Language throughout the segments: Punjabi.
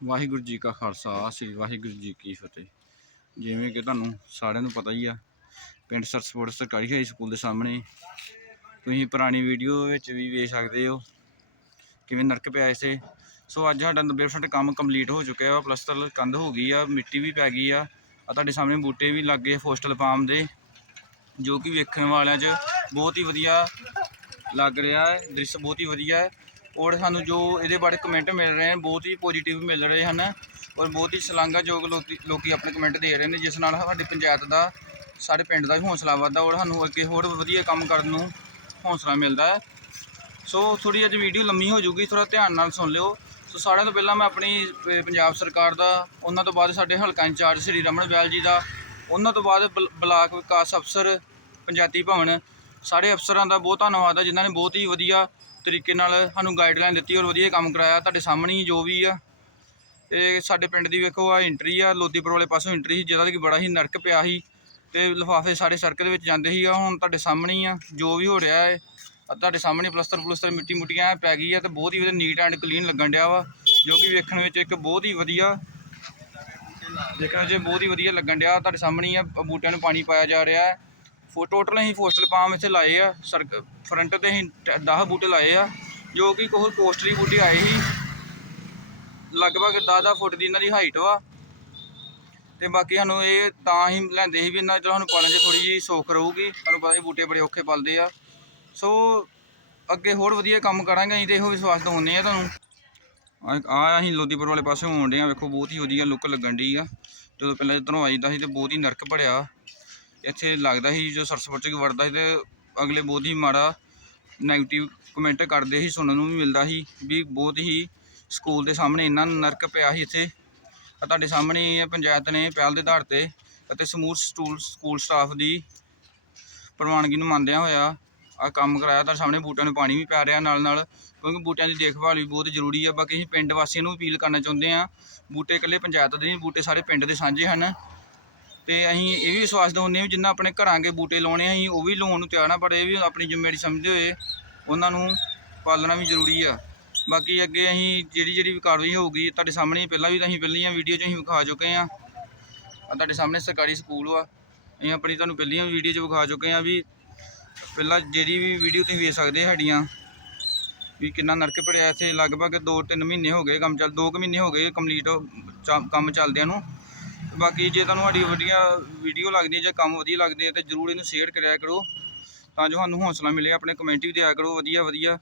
ਵਾਹਿਗੁਰੂ ਜੀ ਕਾ ਖਾਲਸਾ, ਸ੍ਰੀ ਵਾਹਿਗੁਰੂ ਜੀ ਕੀ ਫਤਿਹ। ਜਿਵੇਂ ਕਿ ਤੁਹਾਨੂੰ ਸਾਰਿਆਂ ਨੂੰ ਪਤਾ ਹੀ ਆ, ਪਿੰਡ ਸਰਸਪੋਰਟ ਸਰਕਾਰੀ ਹਾਈ ਸਕੂਲ ਦੇ ਸਾਹਮਣੇ ਤੁਸੀਂ ਪੁਰਾਣੀ ਵੀਡੀਓ ਵਿੱਚ ਵੀ ਵੇਖ ਸਕਦੇ ਹੋ, ਕਿਵੇਂ ਨਰਕ ਪਿਆ ਇਸੇ ਸੋ ਅੱਜ ਸਾਡਾ 90% ਕੰਮ ਕੰਪਲੀਟ ਹੋ ਚੁੱਕਿਆ ਵਾ, ਪਲਸਤਰ ਕੰਧ ਹੋ ਗਈ ਆ, ਮਿੱਟੀ ਵੀ ਪੈ ਗਈ ਆ ਆ ਤੁਹਾਡੇ ਸਾਹਮਣੇ ਬੂਟੇ ਵੀ ਲੱਗੇ ਫੋਸਟਲ ਪਾਮ ਦੇ, ਜੋ ਕਿ ਵੇਖਣ ਵਾਲਿਆਂ 'ਚ ਬਹੁਤ ਹੀ ਵਧੀਆ ਲੱਗ ਰਿਹਾ ਹੈ, ਦ੍ਰਿਸ਼ ਬਹੁਤ ਹੀ ਵਧੀਆ ਹੈ। ਔਰ ਸਾਨੂੰ ਜੋ ਇਹਦੇ ਬਾਰੇ ਕਮੈਂਟ ਮਿਲ ਰਹੇ ਹਨ, ਬਹੁਤ ਹੀ ਪੋਜੀਟਿਵ ਮਿਲ ਰਹੇ ਹਨ ਔਰ ਬਹੁਤ ਹੀ ਸ਼ਲਾਘਾਯੋਗ ਲੋਕੀ ਲੋਕੀ ਆਪਣੇ ਕਮੈਂਟ ਦੇ ਰਹੇ ਨੇ, ਜਿਸ ਨਾਲ ਸਾਡੀ ਪੰਚਾਇਤ ਦਾ, ਸਾਡੇ ਪਿੰਡ ਦਾ ਵੀ ਹੌਸਲਾ ਵੱਧਦਾ ਔਰ ਸਾਨੂੰ ਅੱਗੇ ਹੋਰ ਵਧੀਆ ਕੰਮ ਕਰਨ ਨੂੰ ਹੌਸਲਾ ਮਿਲਦਾ ਹੈ। ਸੋ ਥੋੜੀ ਅੱਜ ਵੀਡੀਓ ਲੰਮੀ ਹੋ ਜੂਗੀ ਥੋੜਾ ਧਿਆਨ ਨਾਲ ਸੁਣ ਲਿਓ। ਸੋ ਸਾਰਿਆਂ ਤੋਂ ਪਹਿਲਾਂ ਮੈਂ ਆਪਣੀ ਪੰਜਾਬ ਸਰਕਾਰ ਦਾ, ਉਹਨਾਂ ਤੋਂ ਬਾਅਦ ਸਾਡੇ ਹਲਕਾ ਇੰਚਾਰਜ ਸ੍ਰੀ ਰਮਨ ਬੈਲ ਜੀ ਦਾ, ਉਹਨਾਂ ਤੋਂ ਬਾਅਦ ਬਲ- ਬਲਾਕ ਵਿਕਾਸ ਅਫਸਰ ਪੰਚਾਇਤੀ ਭਵਨ ਸਾਰੇ ਅਫਸਰਾਂ ਦਾ ਬਹੁਤ ਧੰਨਵਾਦ ਆ, ਜਿਨ੍ਹਾਂ ਨੇ ਬਹੁਤ ਹੀ ਵਧੀਆ ਤਰੀਕੇ ਨਾਲ ਸਾਨੂੰ ਗਾਈਡਲਾਈਨ ਦਿੱਤੀ ਔਰ ਵਧੀਆ ਕੰਮ ਕਰਾਇਆ। ਤੁਹਾਡੇ ਸਾਹਮਣੇ ਹੀ ਜੋ ਵੀ ਆ ਇਹ ਸਾਡੇ ਪਿੰਡ ਦੀ ਵੇਖੋ ਆ ਐਂਟਰੀ ਆ, ਲੋਦੀਪੁਰ ਵਾਲੇ ਪਾਸੋਂ ਐਂਟਰੀ ਸੀ, ਜਿਹਦਾ ਕਿ ਬੜਾ ਹੀ ਨਰਕ ਪਿਆ ਸੀ ਤੇ ਲਿਫਾਫੇ ਸਾਰੇ ਸੜਕ ਦੇ ਵਿੱਚ ਜਾਂਦੇ ਸੀ ਆ ਹੁਣ ਤੁਹਾਡੇ ਸਾਹਮਣੇ ਹੀ ਆ, ਜੋ ਵੀ ਹੋ ਰਿਹਾ ਹੈ ਤੁਹਾਡੇ ਸਾਹਮਣੇ ਪਲਸਤਰ ਪਲਸਤਰ ਮਿੱਟੀ ਮੁੱਟੀਆਂ ਪੈ ਗਈ ਆ ਤੇ ਬਹੁਤ ਹੀ ਵਧੀਆ ਨੀਟ ਐਂਡ ਕਲੀਨ ਲੱਗਣ ਡਿਆ ਵਾ, ਜੋ ਕਿ ਵੇਖਣ ਵਿੱਚ ਇੱਕ ਬਹੁਤ ਹੀ ਵਧੀਆ ਦੇਖਣ ਵਿੱਚ ਬਹੁਤ ਹੀ ਵਧੀਆ ਲੱਗਣ ਡਿਆ। ਤੁਹਾਡੇ ਸਾਹਮਣੇ ਹੀ ਆ, ਬੂਟਿਆਂ ਨੂੰ ਪਾਣੀ ਪਾਇਆ ਜਾ ਰਿਹਾ ਹੈ ਟੋਟਲ ਅਸੀਂ ਪੋਸਟਲ ਪਾਮ ਇੱਥੇ ਲਾਏ ਆ ਸੜਕ ਫਰੰਟ ਤੇ ਅਸੀਂ 10 ਬੂਟੇ ਲਾਏ ਆ, ਜੋ ਕਿ ਕੋਲ ਪੋਸਟਰੀ ਬੂਟੇ ਆਏ ਸੀ। ਲਗਭਗ 10-10 ਫੁੱਟ ਦੀ ਇਹਨਾਂ ਦੀ ਹਾਈਟ ਵਾ। ਤੇ ਬਾਕੀ ਸਾਨੂੰ ਇਹ ਤਾਂ ਹੀ ਲੈਂਦੇ ਸੀ ਵੀ ਇਹਨਾਂ ਚਲੋ ਸਾਨੂੰ ਪਾਲਣ 'ਚ ਥੋੜੀ ਜਿਹੀ ਸੌਖ ਰਹੂਗੀ ਤੁਹਾਨੂੰ ਪਤਾ ਹੀ ਬੂਟੇ ਬੜੇ ਔਖੇ ਪਲਦੇ ਆ। ਸੋ, ਅੱਗੇ ਹੋਰ ਵਧੀਆ ਕੰਮ ਕਰਾਂਗੇ, ਅਸੀਂ ਤੇ ਇਹੋ ਵਿਸ਼ਵਾਸ ਦਿਵਾਉਂਦੇ ਆ ਤੁਹਾਨੂੰ। ਆ ਅਸੀਂ ਲੋਦੀਪੁਰ ਵਾਲੇ ਪਾਸੇ ਹੋਣ ਡੇ ਆ, ਵੇਖੋ ਬਹੁਤ ਹੀ ਵਧੀਆ ਲੁੱਕ ਲੱਗਣ ਡਈ ਆ। ਜਦੋਂ ਪਹਿਲਾਂ ਇੱਧਰੋਂ ਆਈਦਾ ਸੀ ਤੇ ਬਹੁਤ ਹੀ ਨਰਕ ਭਰਿਆ। ਇੱਥੇ ਲੱਗਦਾ ਸੀ, ਜੋ ਸਰਸਪੁਰ ਚ ਵੜਦਾ ਸੀ ਤੇ ਅਗਲੇ ਬਹੁਤ ਹੀ ਮਾੜਾ ਨੈਗੇਟਿਵ ਕਮੈਂਟ ਕਰਦੇ ਸੀ, ਸੁਣਨ ਨੂੰ ਵੀ ਮਿਲਦਾ ਸੀ ਵੀ ਬਹੁਤ ਹੀ ਸਕੂਲ ਦੇ ਸਾਹਮਣੇ ਇੰਨਾ ਨਰਕ ਪਿਆ ਸੀ ਇੱਥੇ। ਤੁਹਾਡੇ ਸਾਹਮਣੇ ਪੰਚਾਇਤ ਨੇ ਪਹਿਲ ਦੇ ਆਧਾਰ ਤੇ ਅਤੇ ਸਮੂਹ ਸਟੂਲ ਸਕੂਲ ਸਟਾਫ ਦੀ ਪ੍ਰਵਾਨਗੀ ਨੂੰ ਮੰਨਦਿਆਂ ਹੋਇਆ ਆ ਕੰਮ ਕਰਾਇਆ। ਤੁਹਾਡੇ ਸਾਹਮਣੇ ਬੂਟਿਆਂ ਨੂੰ ਪਾਣੀ ਵੀ ਪੈ ਰਿਹਾ ਨਾਲ ਨਾਲ, ਕਿਉਂਕਿ ਬੂਟਿਆਂ ਦੀ ਦੇਖਭਾਲ ਵੀ ਬਹੁਤ ਜ਼ਰੂਰੀ ਆ। ਬਾਕੀ ਅਸੀਂ ਪਿੰਡ ਵਾਸੀਆਂ ਨੂੰ ਅਪੀਲ ਕਰਨਾ ਚਾਹੁੰਦੇ ਆ ਬੂਟੇ ਇਕੱਲੇ ਪੰਚਾਇਤ ਦੇ ਨਹੀਂ, ਬੂਟੇ ਸਾਰੇ ਪਿੰਡ ਦੇ ਸਾਂਝੇ ਹਨ। ਤੇ ਅਸੀਂ ਇਹ ਵੀ ਵਿਸ਼ਵਾਸ ਦਿਵਾਉਂਦੇ ਹਾਂ ਵੀ ਜਿੰਨਾ ਆਪਣੇ ਘਰਾਂ ਅੱਗੇ ਬੂਟੇ ਲਾਉਣੇ ਆ, ਅਸੀਂ ਉਹ ਵੀ ਲਾਉਣ ਨੂੰ ਤਿਆਰ ਆ, ਪਰ ਇਹ ਵੀ ਆਪਣੀ ਜ਼ਿੰਮੇਵਾਰੀ ਸਮਝਦੇ ਹੋਏ ਉਹਨਾਂ ਨੂੰ ਪਾਲਣਾ ਵੀ ਜ਼ਰੂਰੀ ਆ। ਬਾਕੀ ਅੱਗੇ ਅਸੀਂ ਜਿਹੜੀ ਜਿਹੜੀ ਵੀ ਕਾਰਵਾਈ ਹੋਊਗੀ, ਤੁਹਾਡੇ ਸਾਹਮਣੇ ਪਹਿਲਾਂ ਵੀ ਅਸੀਂ ਪਹਿਲੀਆਂ ਵੀਡੀਓ 'ਚ ਅਸੀਂ ਵਿਖਾ ਚੁੱਕੇ ਆ ਤੁਹਾਡੇ ਸਾਹਮਣੇ ਸਰਕਾਰੀ ਸਕੂਲ ਵਾ। ਅਸੀਂ ਆਪਣੀ ਤੁਹਾਨੂੰ ਪਹਿਲੀਆਂ ਵੀਡੀਓ 'ਚ ਵਿਖਾ ਚੁੱਕੇ ਆ ਵੀ ਪਹਿਲਾਂ ਜਿਹੜੀ ਵੀ ਵੀਡੀਓ ਤੁਸੀਂ ਵੇਖ ਸਕਦੇ ਸਾਡੀਆਂ, ਵੀ ਕਿੰਨਾ ਨਰਕ ਭਰਿਆ ਇੱਥੇ। ਲਗਭਗ 2-3 ਮਹੀਨੇ ਹੋ ਗਏ ਕੰਮ ਚੱਲ 2 ਕੁ ਮਹੀਨੇ ਹੋ ਗਏ ਕੰਪਲੀਟ ਕੰਮ ਚੱਲਦਿਆਂ ਨੂੰ। ਬਾਕੀ ਜੇ ਤੁਹਾਨੂੰ ਸਾਡੀ ਵਧੀਆ ਵੀਡੀਓ ਲੱਗਦੀ ਹੈ, ਜਾਂ ਕੰਮ ਵਧੀਆ ਲੱਗਦੇ ਆ ਤੇ ਜਰੂਰ ਇਹਨੂੰ ਸ਼ੇਅਰ ਕਰਿਆ ਕਰੋ। ਤਾਂ ਜੋ ਸਾਨੂੰ ਹੌਸਲਾ ਮਿਲੇ, ਆਪਣੇ ਕਮੈਂਟ ਵੀ ਦਿਆ ਕਰੋ, ਵਧੀਆ ਵਧੀਆ,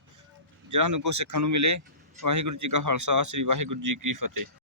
ਜਿਹੜਾ ਸਾਨੂੰ ਕੁਛ ਸਿੱਖਣ ਨੂੰ ਮਿਲੇ। ਵਾਹਿਗੁਰੂ ਜੀ ਕਾ ਖਾਲਸਾ, ਸ੍ਰੀ ਵਾਹਿਗੁਰੂ ਜੀ ਕੀ ਫਤਿਹ।